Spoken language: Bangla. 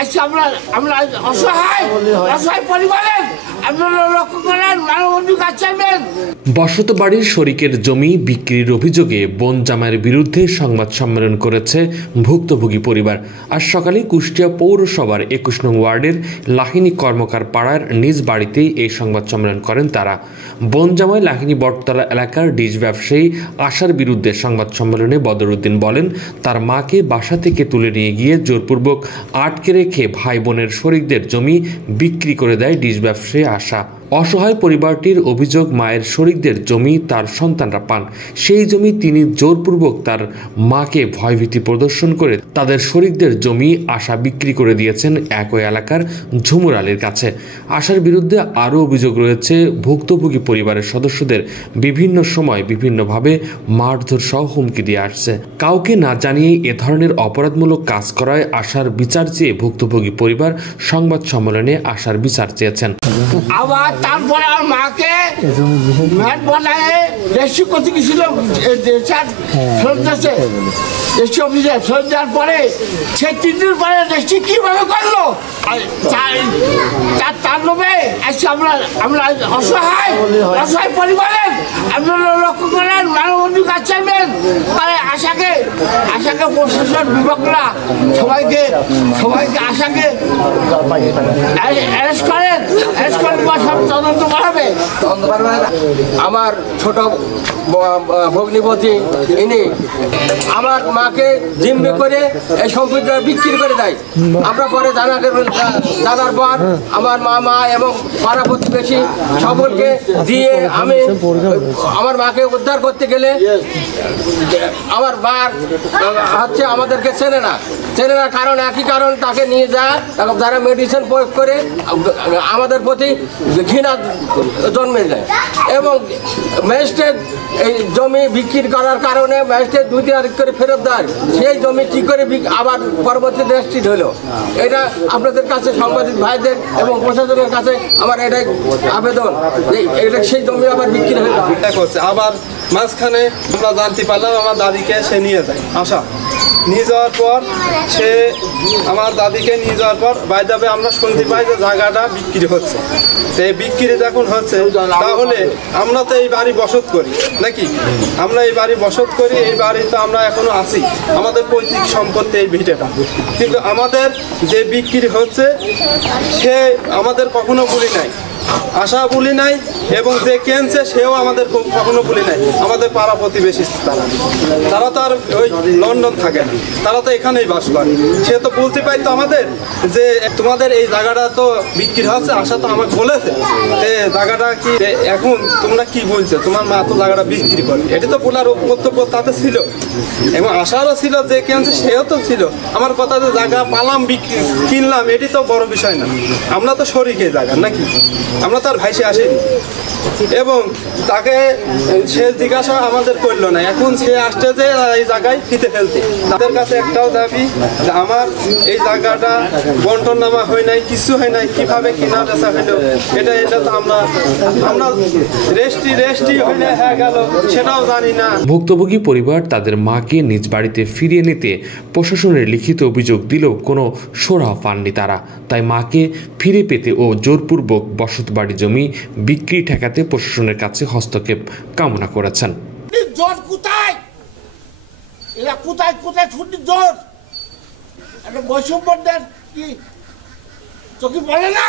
আজকে আমরা অসহায় পরিবারের আপনারা লক্ষ্য করেন মানবাধিকার চাইবেন। বসত বাড়ির শরিকের জমি বিক্রির অভিযোগে বোন জামাইয়ের বিরুদ্ধে সংবাদ সম্মেলন করেছে ভুক্তভোগী পরিবার। আজ সকালে কুষ্টিয়া পৌরসভার 21 নং ওয়ার্ডের লাহিনী কর্মকার পাড়ার নিজ বাড়িতেই এই সংবাদ সম্মেলন করেন তারা। বোন জামাই লাহিনী বটতলা এলাকার ডিশ ব্যবসায়ী আশার বিরুদ্ধে সংবাদ সম্মেলনে বদরউদ্দিন বলেন, তার মাকে বাসা থেকে তুলে নিয়ে গিয়ে জোরপূর্বক আটকে রেখে ভাই বোনের শরিকদের জমি বিক্রি করে দেয় ডিশ ব্যবসায়ী আশা। অসহায় পরিবারটির অভিযোগ, মায়ের শরিকদের জমি তার সন্তানরা পান। সেই জমি তিনি জোরপূর্বক তার মাকে ভয়ভীতি প্রদর্শন করে তাদের শরিকদের জমি আশা বিক্রি করে দিয়েছেন একই এলাকার ঝুমুর আলীর কাছে। আশার বিরুদ্ধে আরও অভিযোগ রয়েছে, ভুক্তভোগী পরিবারের সদস্যদের বিভিন্ন সময় বিভিন্নভাবে মারধর সহ হুমকি দিয়ে আসছে। কাউকে না জানিয়ে এ ধরনের অপরাধমূলক কাজ করায় আশার বিচার চেয়ে ভুক্তভোগী পরিবার সংবাদ সম্মেলনে আশার বিচার চেয়েছেন। আবার তারপরে আমার মাকে ম্যাট বানায় রেজিস্ট্রি করতে গেছিল রেজিস্ট্রি অফিসে ফেরত দেওয়ার পরে সে 3 দিন পরে রেজিস্ট্রি কিভাবে করলো তার লোভে আজকে আমরা অসহায় পরিবারের আপনারা লক্ষ্য করেন মানবাধিকার চাইবেন। আশাকে প্রশাসন বিভাগরা সবাইকে আশাকে অ্যারেস্ট করেন সব তদন্ত করাবে। আমার ছোট ভগ্নিপতি ইনি আমার মাকে জিম্মি করে এই সম্পত্তিটা বিক্রি করে দেয়। আমরা পরে জানার পর আমার মা এবং পাড়া প্রতিবেশী সকলকে দিয়ে আমি আমার মাকে উদ্ধার করতে গেলে আমার মা হচ্ছে আমাদেরকে চেনে না কারণ একই কারণ, তাকে নিয়ে যায় যারা মেডিসিন প্রয়োগ করে আমাদের প্রতি ঘৃণা জন্মে যায় এবং ম্যাজিস্ট্রেট এই জমি বিক্রি করার কারণে ম্যাজিস্ট্রেট 2 তারিখ করে ফেরত দেয়। সেই জমি কি করে আবার পরবর্তী রেজিস্ট্রি হলো, এটা আপনাদের কাছে সাংবাদিক ভাইদের এবং প্রশাসনের কাছে আমার এটাই আবেদন যে এটা সেই জমি আবার বিক্রি হয়ে করছে। আবার মাঝখানে আমরা জানতে পারলাম আমার দাদিকে সে নিয়ে যায়। আশা নিয়ে যাওয়ার পর সে আমার দাদিকে নিয়ে যাওয়ার পর বাইরে আমরা শুনতে পাই যে জায়গাটা বিক্রি হচ্ছে। তো এই বিক্রি যখন হচ্ছে তাহলে আমরা তো এই বাড়ি বসত করি নাকি, আমরা এই বাড়ি বসত করি, এই বাড়িতে আমরা এখনো আছি, আমাদের পৈতৃক সম্পত্তি এই ভিটেটা। কিন্তু আমাদের যে বিক্রি হচ্ছে সে আমাদের কখনো বলি নাই, আশা বলি নাই এবং যে কেনছে সেও আমাদের কখনো বলি নাই। আমাদের পাড়া প্রতিবেশী তারা তো আর ওই লন্ডন থাকে না, তারা তো এখানেই বাস করে। সে তো বলতে পারতো আমাদের যে তোমাদের এই জায়গাটা তো বিক্রি হচ্ছে, আশা তো আমাকে বলেছে জায়গাটা কি এখন তোমরা কি বলছো, তোমার মা তো জায়গাটা বিক্রি করে, এটি তো বলার কর্তব্য তাতে ছিল এবং আশারও ছিল, যে কেনছে সেও তো ছিল। আমার কথা যে জায়গা পালাম কিনলাম এটি তো বড় বিষয় না, আমরা তো শরিকে জায়গা নাকি, আমরা তো আর ভাইসে আসিনি এবং তাকে সে জিজ্ঞাসা আমাদের করলো না। এখন সে আসছে যে এই জায়গায় ফিতে ফেলতে। তাদের কাছে একটাও দাবি যে আমার এই জায়গাটা বন্টন নামা হয় নাই, কিছু হয় নাই, কিভাবে কিনা বেচা হইল এটা তো আমরা রেস্টি হইলে হয়ে গেল সেটাও জানি না। ভুক্তভোগী পরিবার তাদের মাকে নিজ বাড়িতে ফিরিয়ে নিতে প্রশাসনের লিখিত অভিযোগ দিলেও কোনো সুরাহা পাননি তারা। তাই মাকে ফিরে পেতে ও জোরপূর্বক বসত বাড়ি জমি বিক্রি ঠেকাতে প্রশাসনের কাছে হস্তক্ষেপ কামনা করেছেন। জোর কোথায়, এরা কোথায় ছুটি জোর একটা বৈষম্যদের কি চোখে বলে না,